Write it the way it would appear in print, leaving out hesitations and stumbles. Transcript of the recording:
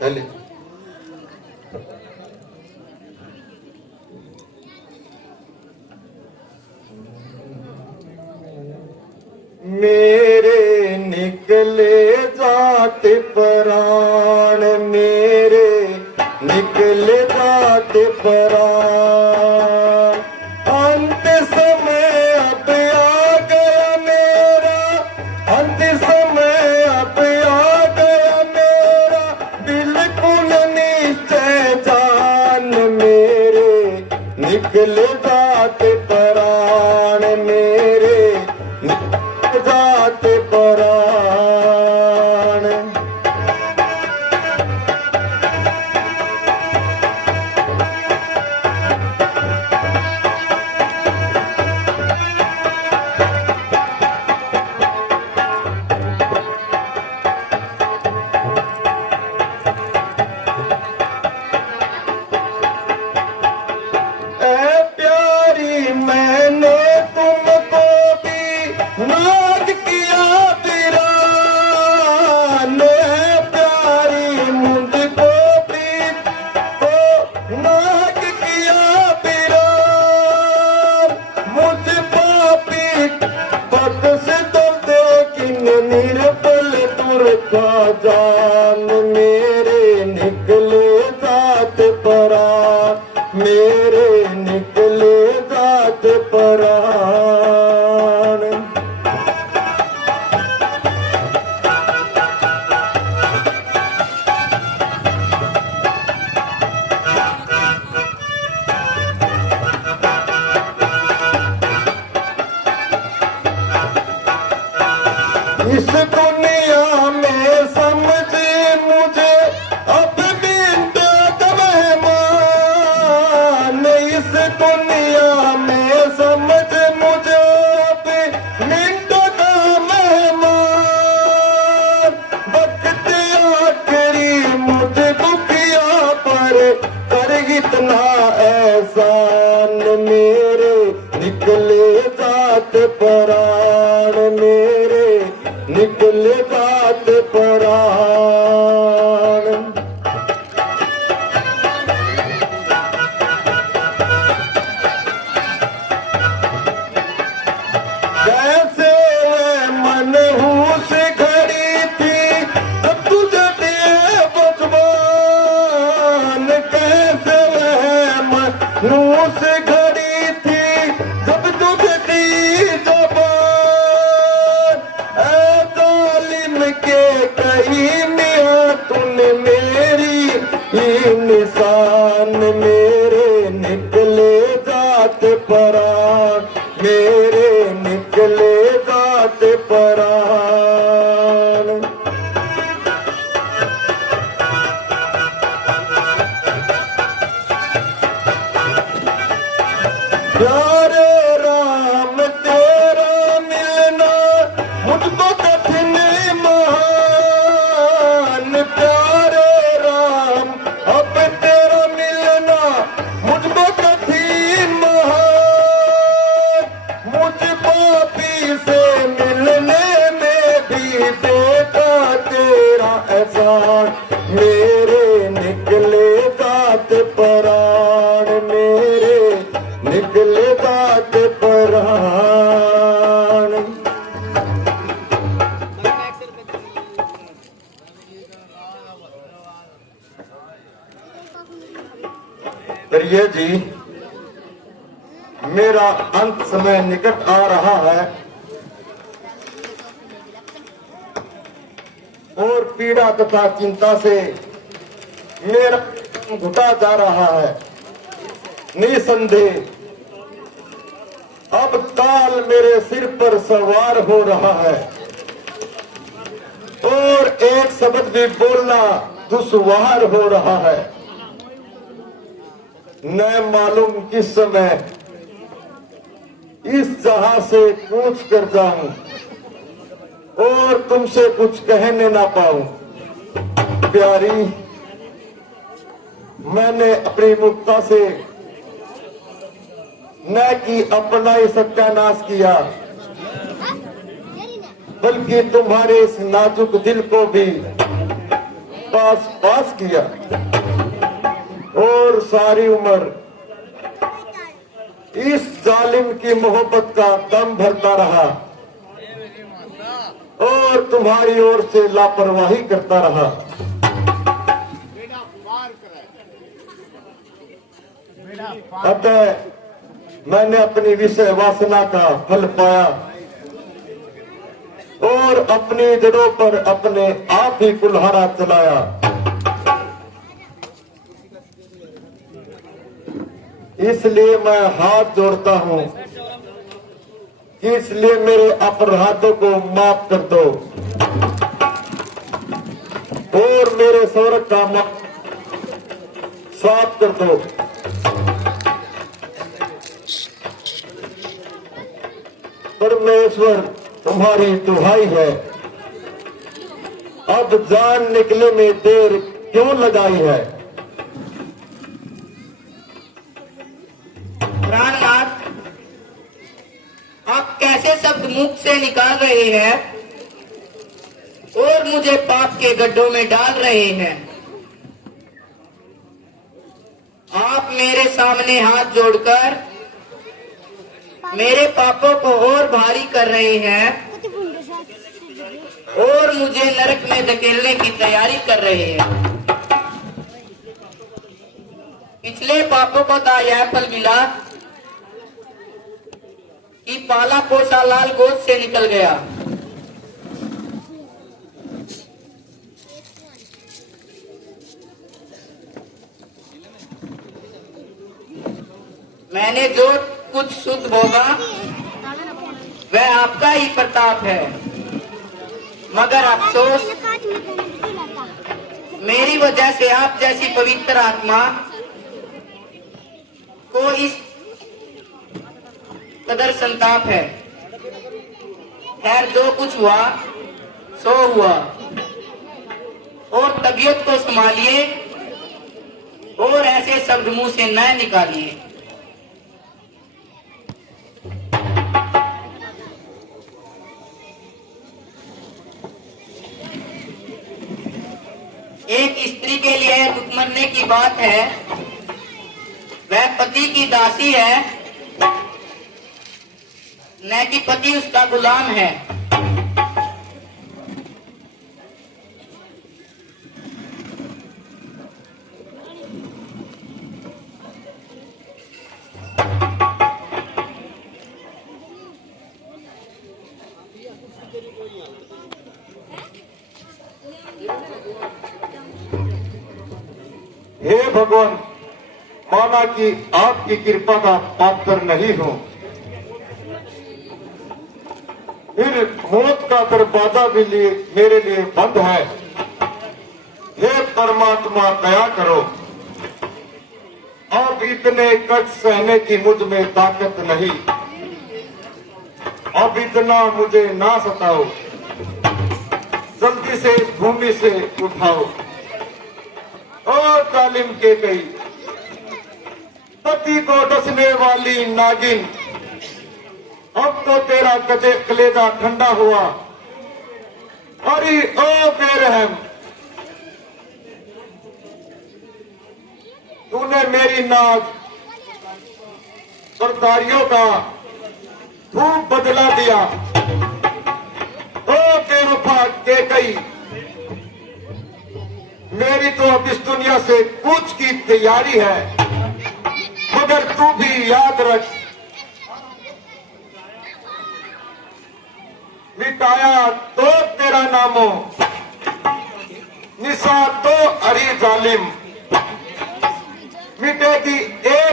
पहले मेरे निकले जाते प्राण, मेरे निकले जाते प्राण, अंत समय अब आ गया मेरा, अंत समय अब आ गया मेरा, बिल्कुल निश्चय जान, मेरे निकले जाते प्राण, मेरे जाते प्राण। ऐ प्यारी मैंने तुमको भी नाग किया वीरान, प्यारी मुझको भी तो नाग किया वीरान, मुझ पापी पग से तो लेकिन निर्बल दुर्गा जान, मेरे निकले जाते प्राण, मेरे निकले जाते प्राण। इस दुनिया में समझ मुझे अब बिंदु का मेहमान, इस दुनिया में समझ मुझे अब बिंदु का मेहमान, वक्त आखिरी मुझे दुखिया पर कर इतना एहसान, मेरे निकले जाते प्राण, मेरे निकले जाते प्राण। कैसे मनहूस घड़ी थी जब तुझे दिए भगवान, कैसे मनहूस घड़ी थी जब तुझे दी जबान, के कहीं मियां तूने मेरी ही निशान, मेरे निकले जाते प्राण, मेरे निकले जाते प्राण। प्यारे राम तेरा मिलना मुझको कठिन महान, प्यारे राम अब तेरा मिलना मुझको कठिन महान, मुझ पापी से मिलने में भी देखा तेरा एहसान, मेरे निकले जाते प्राण, मेरे निकले जाते प्राण। प्रिय जी, मेरा अंत समय निकट आ रहा है और पीड़ा तथा चिंता से मेरा घुटा जा रहा है। निसंदेह अब काल मेरे सिर पर सवार हो रहा है और एक शब्द भी बोलना दुश्वार हो रहा है। न मालूम किस समय इस जहां से कूच कर जाऊं और तुमसे कुछ कहने ना पाऊं। प्यारी, मैंने अपनी मुक्ता से न कि अपना ही सत्यानाश किया, बल्कि तुम्हारे इस नाजुक दिल को भी पास किया और सारी उम्र इस जालिम की मोहब्बत का दम भरता रहा और तुम्हारी ओर से लापरवाही करता रहा। अतः मैंने अपनी विषय वासना का फल पाया और अपनी जड़ों पर अपने आप ही कुल्हाड़ा चलाया। इसलिए मैं हाथ जोड़ता हूं कि इसलिए मेरे अपराधों को माफ कर दो और मेरे स्वर्ग का मार्ग साफ कर दो। परमेश्वर तुम्हारी दुहाई है, अब जान निकले में देर क्यों लगाई है। प्राणनाथ, आप कैसे शब्द मुख से निकाल रहे हैं और मुझे पाप के गड्ढों में डाल रहे हैं। आप मेरे सामने हाथ जोड़कर मेरे पापों को और भारी कर रहे हैं और मुझे नरक में धकेलने की तैयारी कर रहे हैं। पिछले पापों को तो यह फल मिला कि पाला पोसा लाल गोद से निकल गया। मैंने जो कुछ शुद्ध भोगा वह आपका ही प्रताप है, मगर अफसोस मेरी वजह से आप जैसी पवित्र आत्मा को इस कदर संताप है। खैर, जो कुछ हुआ सो हुआ और तबीयत को संभालिए और ऐसे शब्द मुंह से न निकालिए। एक स्त्री के लिए दुख मरने की बात है, वह पति की दासी है न कि पति उसका गुलाम है। हे भगवान, माना कि आपकी कृपा का पात्र नहीं हूं, फिर मौत का दरवाजा भी मेरे लिए बंद है। हे परमात्मा, दया करो, अब इतने कष्ट सहने की मुझ में ताकत नहीं, अब इतना मुझे ना सताओ, जल्दी से इस भूमि से उठाओ। और जालिम के गई पति को डसने वाली नागिन, अब तो तेरा कलेजा ठंडा हुआ। अरे ओ बेरहम, तूने मेरी नाज बर्दारियों का खूब बदला दिया। ओ बेवफा के गई, मेरी तो अब इस दुनिया से कूच की तैयारी है, मगर तू भी याद रख, मिटाया तो तेरा नामो, निशा तो अरे जालिम, मिटेगी